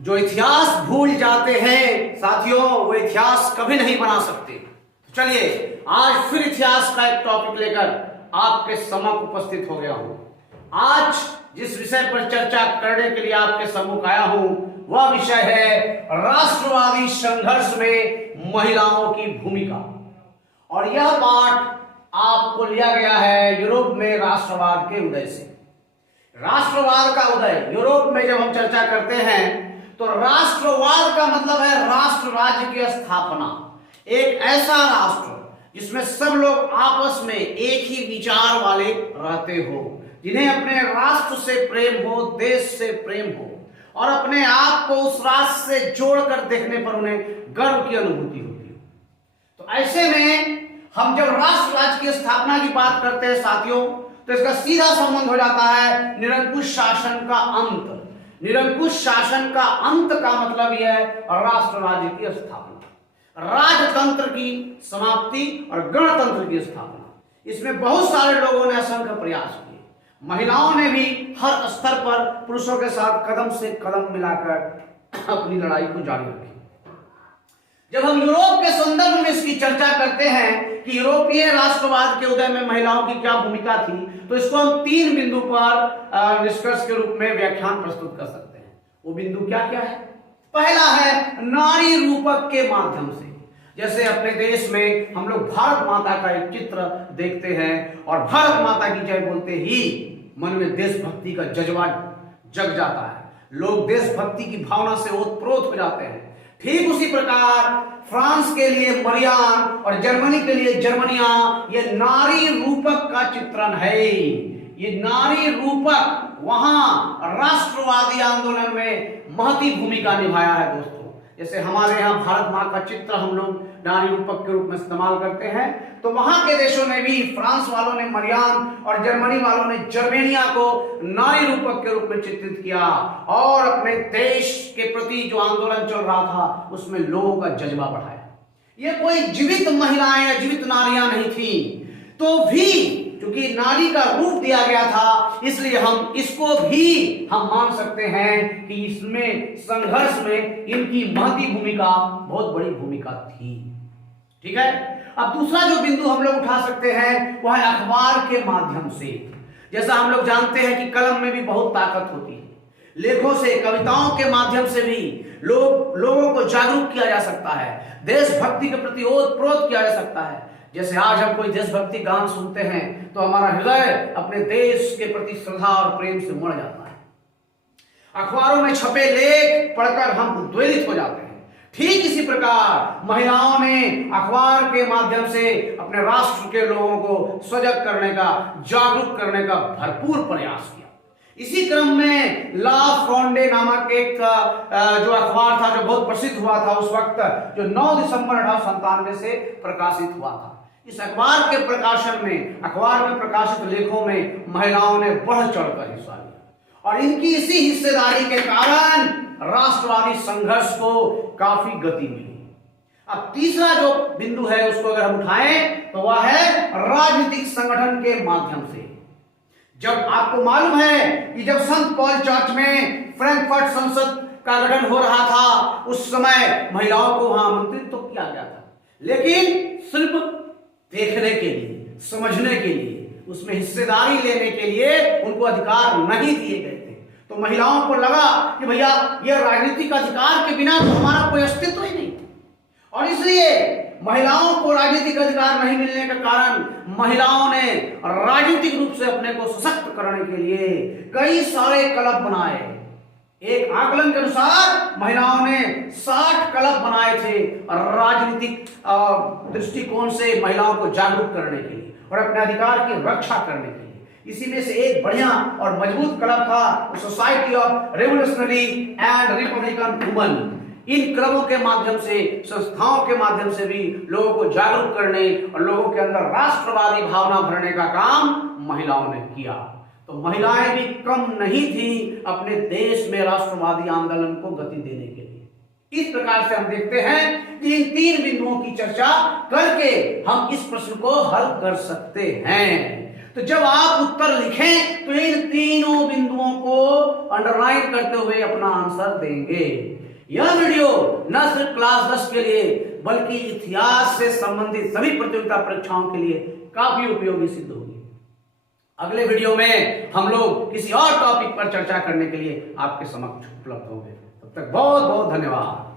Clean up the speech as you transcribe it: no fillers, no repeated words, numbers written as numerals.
जो इतिहास भूल जाते हैं साथियों, वो इतिहास कभी नहीं बना सकते। तो चलिए आज फिर इतिहास का एक टॉपिक लेकर आपके सम्मुख उपस्थित हो गया हूं। आज जिस विषय पर चर्चा करने के लिए आपके सम्मुख आया हूं वह विषय है राष्ट्रवादी संघर्ष में महिलाओं की भूमिका। और यह पाठ आपको लिया गया है यूरोप में राष्ट्रवाद के उदय से। राष्ट्रवाद का उदय यूरोप में जब हम चर्चा करते हैं तो राष्ट्रवाद का मतलब है राष्ट्र राज्य की स्थापना। एक ऐसा राष्ट्र जिसमें सब लोग आपस में एक ही विचार वाले रहते हो, जिन्हें अपने राष्ट्र से प्रेम हो, देश से प्रेम हो और अपने आप को उस राष्ट्र से जोड़कर देखने पर उन्हें गर्व की अनुभूति होती है। तो ऐसे में हम जब राष्ट्र राज्य की स्थापना की बात करते हैं साथियों, तो इसका सीधा संबंध हो जाता है निरंकुश शासन का अंत। निरंकुश शासन का अंत का मतलब यह है राष्ट्र राज्य की स्थापना, राजतंत्र की समाप्ति और गणतंत्र की स्थापना। इसमें बहुत सारे लोगों ने असंख्य प्रयास किए। महिलाओं ने भी हर स्तर पर पुरुषों के साथ कदम से कदम मिलाकर अपनी लड़ाई को जारी रखी। जब हम यूरोप के संदर्भ में इसकी चर्चा करते हैं कि यूरोपीय राष्ट्रवाद के उदय में महिलाओं की क्या भूमिका थी, तो इसको हम 3 बिंदु पर निष्कर्ष के रूप में व्याख्यान प्रस्तुत कर सकते हैं। वो बिंदु क्या क्या है? पहला है नारी रूपक के माध्यम से। जैसे अपने देश में हम लोग भारत माता का एक चित्र देखते हैं और भारत माता की जय बोलते ही मन में देशभक्ति का जज्बा जग जाता है। लोग देशभक्ति की भावना से ओतप्रोत हो जाते हैं। ठीक उसी प्रकार फ्रांस के लिए मरियाम और जर्मनी के लिए जर्मनिया, ये नारी रूपक का चित्रण है। ये नारी रूपक वहां राष्ट्रवादी आंदोलन में महती भूमिका निभाया है दोस्तों। जैसे हमारे यहाँ भारत माँ का चित्र हम लोग नारी रूपक के रूप में इस्तेमाल करते हैं, तो वहां के देशों में भी फ्रांस वालों ने मरियाम और जर्मनी वालों ने जर्मेनिया को नारी रूपक के रूप में चित्रित किया और अपने देश के प्रति जो आंदोलन चल रहा था उसमें लोगों का जज्बा बढ़ाया। ये कोई जीवित महिलाएं या जीवित नारियां नहीं थी, तो भी क्योंकि नारी का रूप दिया गया था इसलिए हम इसको भी हम मान सकते हैं कि इसमें संघर्ष में इनकी महती भूमिका, बहुत बड़ी भूमिका थी। ठीक है। अब दूसरा जो बिंदु हम लोग उठा सकते हैं वह है अखबार के माध्यम से। जैसा हम लोग जानते हैं कि कलम में भी बहुत ताकत होती है। लेखों से, कविताओं के माध्यम से भी लोगों को जागरूक किया जा सकता है, देशभक्ति के प्रति ओतप्रोत किया जा सकता है। जैसे आज हम कोई देशभक्ति गान सुनते हैं तो हमारा हृदय अपने देश के प्रति श्रद्धा और प्रेम से उमड़ जाता है। अखबारों में छपे लेख पढ़कर हम उद्वेलित हो जाते हैं। ठीक इसी प्रकार महिलाओं ने अखबार के माध्यम से अपने राष्ट्र के लोगों को सजग करने का, जागरूक करने का भरपूर प्रयास किया। इसी क्रम में ला फ्रॉन्डे नामक एक जो अखबार था जो बहुत प्रसिद्ध हुआ था उस वक्त, जो 9 दिसंबर 1897 से प्रकाशित हुआ था। इस अखबार के प्रकाशन में, अखबार में प्रकाशित लेखों में महिलाओं ने बढ़ चढ़कर हिस्सा लिया और इनकी इसी हिस्सेदारी के कारण राष्ट्रवादी संघर्ष को काफी गति मिली। अब तीसरा जो बिंदु है उसको अगर हम उठाएं तो वह है राजनीतिक संगठन के माध्यम से। जब आपको मालूम है कि जब संत पॉल चर्च में फ्रैंकफर्ट संसद का गठन हो रहा था उस समय महिलाओं को वहां आमंत्रित तो किया गया था, लेकिन सिर्फ देखने के लिए, समझने के लिए, उसमें हिस्सेदारी लेने के लिए उनको अधिकार नहीं दिए गए थे। तो महिलाओं को लगा कि भैया यह राजनीतिक अधिकार के बिना तो हमारा कोई अस्तित्व ही नहीं, और इसलिए महिलाओं को राजनीतिक अधिकार नहीं मिलने के कारण महिलाओं ने राजनीतिक रूप से अपने को सशक्त करने के लिए कई सारे क्लब बनाए। एक आकलन के अनुसार महिलाओं ने 60 क्लब बनाए थे राजनीतिक दृष्टिकोण से महिलाओं को जागरूक करने के लिए और अपने अधिकार की रक्षा करने के लिए। इसी में से एक बढ़िया और मजबूत क्लब था society of revolutionary and republican women. इन क्लबों के माध्यम से, संस्थाओं के माध्यम से भी लोगों को जागरूक करने और लोगों के अंदर राष्ट्रवादी भावना भरने का काम महिलाओं ने किया। तो महिलाएं भी कम नहीं थी अपने देश में राष्ट्रवादी आंदोलन को गति देने के लिए। इस प्रकार से हम देखते हैं कि इन 3 बिंदुओं की चर्चा करके हम इस प्रश्न को हल कर सकते हैं। तो जब आप उत्तर लिखें तो इन तीनों बिंदुओं को अंडरलाइन करते हुए अपना आंसर देंगे। यह वीडियो न सिर्फ क्लास 10 के लिए बल्कि इतिहास से संबंधित सभी प्रतियोगिता परीक्षाओं के लिए काफी उपयोगी सिद्ध होगी। अगले वीडियो में हम लोग किसी और टॉपिक पर चर्चा करने के लिए आपके समक्ष उपलब्ध होंगे। तब तक बहुत बहुत धन्यवाद।